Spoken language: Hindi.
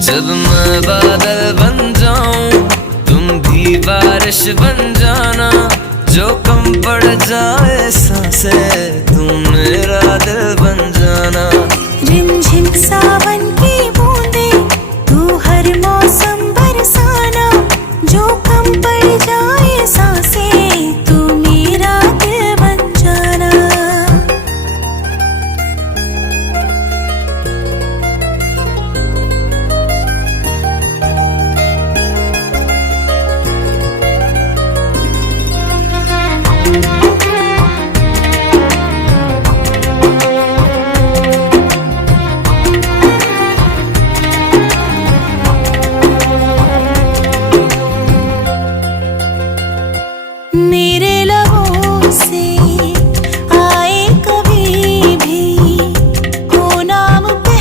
जब मैं बादल बन जाऊं तुम भी बारिश बन जाना, जो कम पड़ जाए सांसें तुम मेरा दिल बन जाना। रिमझिम सावन